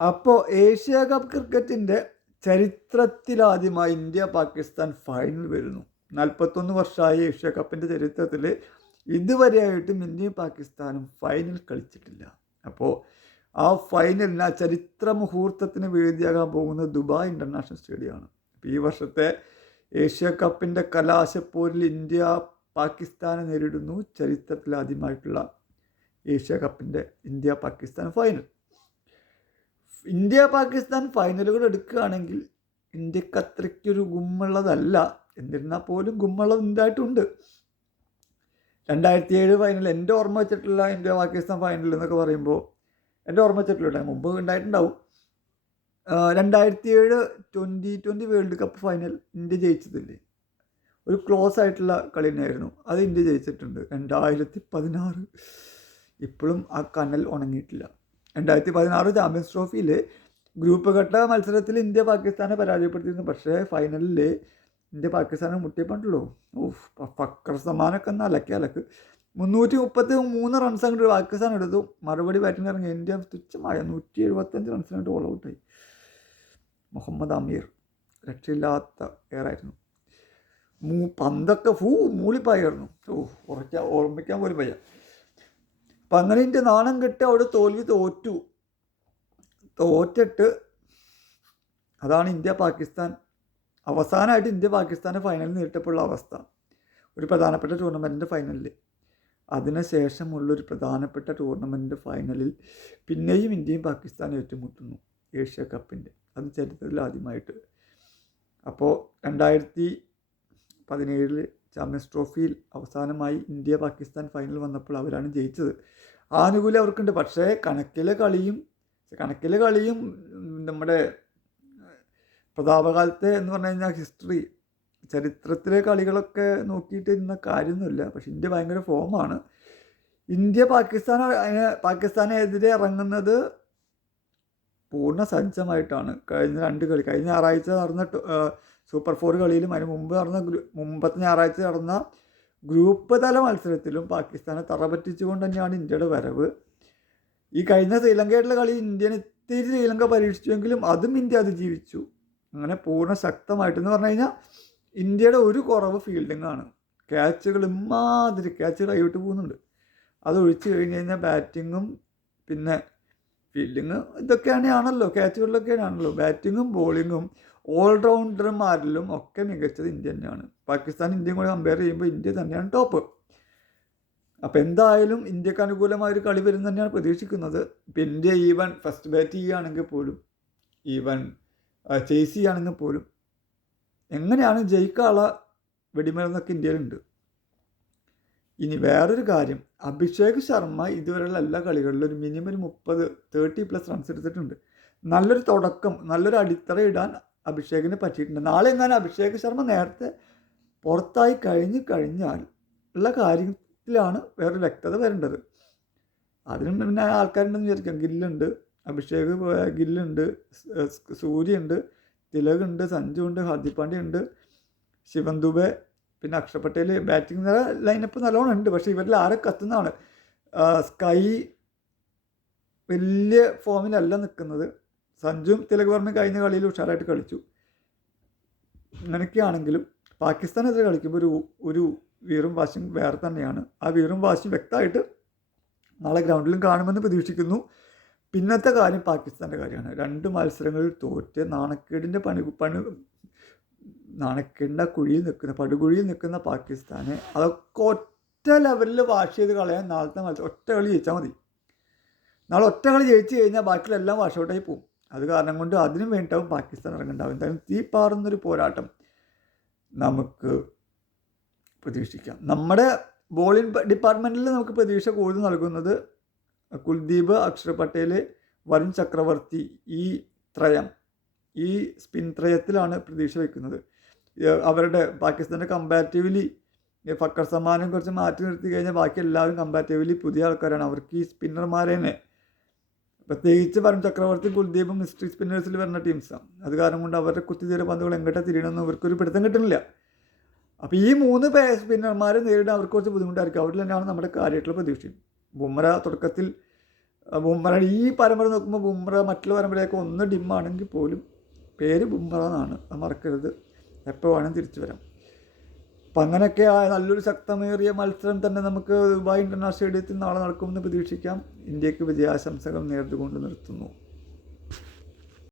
അപ്പോൾ Asia cup ക്രിക്കറ്റിൻ്റെ ചരിത്രത്തിലാദ്യമായി India Pakistan final വരുന്നു. 41 വർഷമായി ഏഷ്യ കപ്പിൻ്റെ ചരിത്രത്തിൽ ഇതുവരെയായിട്ടും ഇന്ത്യയും പാകിസ്ഥാനും ഫൈനൽ കളിച്ചിട്ടില്ല. അപ്പോൾ ആ ഫൈനലിന്, ആ ചരിത്ര മുഹൂർത്തത്തിന് വേദിയാകാൻ പോകുന്നത് ദുബായ് ഇൻ്റർനാഷണൽ സ്റ്റേഡിയമാണ്. അപ്പോൾ ഈ വർഷത്തെ ഏഷ്യ കപ്പിൻ്റെ കലാശപ്പോരിൽ ഇന്ത്യ പാകിസ്ഥാനെ നേരിടുന്നു. ചരിത്രത്തിലാദ്യമായിട്ടുള്ള ഏഷ്യ കപ്പിൻ്റെ India Pakistan final. India Pakistan ഫൈനലുകൾ എടുക്കുകയാണെങ്കിൽ ഇന്ത്യക്ക് അത്രയ്ക്കൊരു ഗുമ്മുള്ളതല്ല. എന്നിരുന്നാൽ പോലും ഗുമ്മുള്ളത് ഉണ്ടായിട്ടുണ്ട്. 2007 ഫൈനൽ, എൻ്റെ ഓർമ്മ വെച്ചിട്ടുള്ള ഇന്ത്യ പാകിസ്ഥാൻ ഫൈനൽ എന്നൊക്കെ പറയുമ്പോൾ എൻ്റെ ഓർമ്മ വെച്ചിട്ടുള്ള മുമ്പ് ഉണ്ടായിട്ടുണ്ടാവും. 2007 2020 വേൾഡ് കപ്പ് ഫൈനൽ ഇന്ത്യ ജയിച്ചതില്ലേ, ഒരു ക്ലോസ് ആയിട്ടുള്ള കളി തന്നെയായിരുന്നു. അത് ഇന്ത്യ ജയിച്ചിട്ടുണ്ട്. 2016 ഇപ്പോഴും ആ കനൽ ഉണങ്ങിയിട്ടില്ല. 2016 ചാമ്പ്യൻസ് ട്രോഫിയിൽ ഗ്രൂപ്പ് ഘട്ട മത്സരത്തിൽ ഇന്ത്യ പാകിസ്ഥാനെ പരാജയപ്പെടുത്തിയിരുന്നു. പക്ഷേ ഫൈനലിൽ ഇന്ത്യ പാകിസ്ഥാനെ മുട്ടിയപ്പോണ്ടല്ലോ, ഫക്കർ സമാനൊക്കെ ഒന്ന് അലക്ക് 333 റൺസ് അങ്ങോട്ട് പാകിസ്ഥാൻ എടുത്തു. മറുപടി ബാറ്റിംഗ് ഇറങ്ങി ഇന്ത്യ തുച്ഛമായ 175 റൺസിനായിട്ട് ഓൾ ഔട്ടായി. മുഹമ്മദ് അമീർ രക്ഷയില്ലാത്ത എയറായിരുന്നു. പന്തൊക്കെ മൂളിപ്പായിരുന്നു. ഓർമ്മിക്കാൻ പോലും വയ്യ. അപ്പം അങ്ങനെ ഇന്ത്യ നാണം കെട്ട് അവിടെ തോറ്റിട്ട് അതാണ് ഇന്ത്യ പാകിസ്ഥാൻ അവസാനമായിട്ട് ഇന്ത്യ പാകിസ്ഥാനെ ഫൈനലിൽ നേരിട്ടപ്പോഴുള്ള അവസ്ഥ. ഒരു പ്രധാനപ്പെട്ട ടൂർണമെൻറ്റിൻ്റെ ഫൈനലിൽ, അതിനുശേഷമുള്ളൊരു പ്രധാനപ്പെട്ട ടൂർണമെൻറ്റ് ഫൈനലിൽ പിന്നെയും ഇന്ത്യയും പാകിസ്ഥാനും ഏറ്റുമുട്ടുന്നു ഏഷ്യ കപ്പിൻ്റെ. അത് ചരിത്രത്തിൽ ആദ്യമായിട്ട്. അപ്പോൾ 2017 ചാമ്പ്യൻസ് ട്രോഫിയിൽ അവസാനമായി ഇന്ത്യ പാകിസ്ഥാൻ ഫൈനൽ വന്നപ്പോൾ അവരാണ് ജയിച്ചത്. ആനുകൂല്യം അവർക്കുണ്ട്. പക്ഷേ കണക്കിലെ കളിയും നമ്മുടെ പ്രതാപകാലത്തെ എന്ന് പറഞ്ഞു കഴിഞ്ഞാൽ ഹിസ്റ്ററി, ചരിത്രത്തിലെ കളികളൊക്കെ നോക്കിയിട്ട് ഇന്ന കാര്യമൊന്നുമില്ല. പക്ഷെ ഇന്ത്യ ഭയങ്കര ഫോമാണ്. ഇന്ത്യ പാകിസ്ഥാനെതിരെ ഇറങ്ങുന്നത് പൂർണ്ണ സജ്ജമായിട്ടാണ്. കഴിഞ്ഞ ഞായറാഴ്ച നടന്ന സൂപ്പർ 4 കളിയിലും അതിന് മുമ്പത്തെ ഞായറാഴ്ച നടന്ന ഗ്രൂപ്പ് തല മത്സരത്തിലും പാകിസ്ഥാനെ തറപറ്റിച്ചുകൊണ്ട് തന്നെയാണ് ഇന്ത്യയുടെ വരവ്. ഈ കഴിഞ്ഞ ശ്രീലങ്കയായിട്ടുള്ള കളി ഇന്ത്യനെ ഇത്തിരി ശ്രീലങ്ക പരീക്ഷിച്ചുവെങ്കിലും അതും ഇന്ത്യ അതിജീവിച്ചു. അങ്ങനെ പൂർണ്ണ ശക്തമായിട്ടെന്ന് പറഞ്ഞു കഴിഞ്ഞാൽ ഇന്ത്യയുടെ ഒരു കുറവ് ഫീൽഡിങ്ങാണ്. ഇമാതിരി ക്യാച്ചുകൾ കൈവിട്ട് പോകുന്നുണ്ട്. അത് ഒഴിച്ച് കഴിഞ്ഞ് കഴിഞ്ഞാൽ ബാറ്റിങ്ങും പിന്നെ ഫീൽഡിങ് ഇതൊക്കെയാണല്ലോ, ക്യാച്ചുകളിലൊക്കെയാണല്ലോ. ബാറ്റിങ്ങും ബോളിങ്ങും ഓൾറൗണ്ടർമാരിലും ഒക്കെ മികച്ചത് ഇന്ത്യ തന്നെയാണ്. പാകിസ്ഥാൻ ഇന്ത്യയും കൂടെ കമ്പയർ ചെയ്യുമ്പോൾ ഇന്ത്യ തന്നെയാണ് ടോപ്പ്. അപ്പോൾ എന്തായാലും ഇന്ത്യക്ക് അനുകൂലമായൊരു കളി വരും തന്നെയാണ് പ്രതീക്ഷിക്കുന്നത്. ഇപ്പം ഇന്ത്യ ഈവൻ ഫസ്റ്റ് ബാറ്റ് ചെയ്യുകയാണെങ്കിൽ പോലും, ഈവൻ ചേസ് ചെയ്യുകയാണെങ്കിൽ പോലും എങ്ങനെയാണ് ജയിക്കാനുള്ള വെടിമരുന്നൊക്കെ ഇന്ത്യയിലുണ്ട്. ഇനി വേറൊരു കാര്യം, അഭിഷേക് ശർമ്മ ഇതുവരെയുള്ള എല്ലാ കളികളിലും ഒരു മിനിമം 30+ റൺസ് എടുത്തിട്ടുണ്ട്. നല്ലൊരു തുടക്കം, നല്ലൊരു അടിത്തറ ഇടാൻ അഭിഷേകിന് പറ്റിയിട്ടുണ്ട്. നാളെ എങ്ങാനും അഭിഷേക് ശർമ്മ നേരത്തെ പുറത്തായി കഴിഞ്ഞാൽ ഉള്ള കാര്യത്തിലാണ് വേറൊരു വ്യക്തത വരേണ്ടത്. അതിനും പിന്നെ ആൾക്കാരുണ്ടെന്ന് വിചാരിക്കാം. അഭിഷേക് ഗില്ലുണ്ട്, സൂര്യയുണ്ട്, തിലകുണ്ട്, സഞ്ജുണ്ട്, ഹാർദിക് പാണ്ഡ്യ ഉണ്ട്, ശിവൻ ദുബെ, പിന്നെ അക്ഷർ പട്ടേൽ. ബാറ്റിംഗ് ലൈനപ്പ് നല്ലോണം ഉണ്ട്. പക്ഷേ ഇവരിൽ ആരെ കത്തുന്നതാണ്. സ്കൈ വലിയ ഫോമിലല്ല നിൽക്കുന്നത്. സഞ്ജുവും തിലക് വർമ്മയും കഴിഞ്ഞ കളിയിൽ ഉഷാറായിട്ട് കളിച്ചു. അങ്ങനെയൊക്കെയാണെങ്കിലും പാകിസ്ഥാനെതിരെ കളിക്കുമ്പോൾ ഒരു വീറും വാശിയും വേറെ തന്നെയാണ്. ആ വീറും വാശിയും വ്യക്തമായിട്ട് നാളെ ഗ്രൗണ്ടിലും കാണുമെന്ന് പ്രതീക്ഷിക്കുന്നു. പിന്നത്തെ കാര്യം പാകിസ്ഥാൻ്റെ കാര്യമാണ്. 2 മത്സരങ്ങളിൽ തോറ്റ് നാണക്കേടിൻ്റെ പടുകുഴിയിൽ നിൽക്കുന്ന പാകിസ്ഥാനെ അതൊക്കെ ഒറ്റ ലെവലിൽ വാഷ് ചെയ്ത് കളയാൻ നാളത്തെ മത്സരം ഒറ്റ കളി ജയിച്ചാൽ മതി. നാളെ ഒറ്റ കളി ജയിച്ച് കഴിഞ്ഞാൽ ബാക്കിയെല്ലാം വാഷ് ഔട്ടായി പോകും. അത് കാരണം കൊണ്ട് അതിനും വേണ്ടിയിട്ടാവും പാകിസ്ഥാൻ ഇറങ്ങുന്നുണ്ടാവും. എന്തായാലും തീപ്പാറുന്നൊരു പോരാട്ടം നമുക്ക് പ്രതീക്ഷിക്കാം. നമ്മുടെ ബോളിംഗ് ഡിപ്പാർട്ട്മെൻറ്റിൽ നമുക്ക് പ്രതീക്ഷ കൂടുതൽ നൽകുന്നത് കുൽദീപ്, അക്ഷർ പട്ടേൽ, വരുൺ ചക്രവർത്തി, ഈ സ്പിൻ ത്രയത്തിലാണ് പ്രതീക്ഷ വയ്ക്കുന്നത്. അവരുടെ പാകിസ്ഥാൻ്റെ കമ്പാരിറ്റീവ്ലി ഫക്കർ സമാനും കുറച്ച് മാറ്റി നിർത്തി കഴിഞ്ഞാൽ ബാക്കി എല്ലാവരും കമ്പാരിറ്റീവ്ലി പുതിയ ആൾക്കാരാണ്. അവർക്ക് ഈ സ്പിന്നർമാരേനെ, പ്രത്യേകിച്ച് വരുൺ ചക്രവർത്തി, കുൽദീപും മിസ്റ്ററി സ്പിന്നേഴ്സിൽ വരുന്ന ടീംസാണ്. അത് കാരണം കൊണ്ട് അവരുടെ കുത്തിത്തീര പന്തുകൾ എങ്ങോട്ടാണ് തിരിയണമെന്ന് ഇവർക്കൊരു പിടുത്തം കിട്ടുന്നില്ല. അപ്പോൾ ഈ 3 സ്പിന്നർമാരെ നേരിടാൻ അവർക്ക് കുറച്ച് ബുദ്ധിമുട്ടായിരിക്കും. അവിടെ തന്നെയാണ് നമ്മുടെ കാര്യമായിട്ടുള്ള പ്രതീക്ഷയും. ബുംറ തുടക്കത്തിൽ ബുംറ ഈ പരമ്പര നോക്കുമ്പോൾ ബുംറ മറ്റുള്ള പരമ്പരയൊക്കെ ഒന്ന് ഡിമ്മാണെങ്കിൽ പോലും പേര് ബുംറ എന്നാണ്, അത് മറക്കരുത്. എപ്പോൾ വേണം തിരിച്ചു വരാം. അപ്പം അങ്ങനെയൊക്കെ നല്ലൊരു ശക്തമേറിയ മത്സരം തന്നെ നമുക്ക് ദുബായ് ഇൻ്റർനാഷണൽ സ്റ്റേഡിയത്തിൽ നാളെ നടക്കുമെന്ന് പ്രതീക്ഷിക്കാം. ഇന്ത്യക്ക് വിജയാശംസകൾ നേർന്നുകൊണ്ട് നിർത്തുന്നു.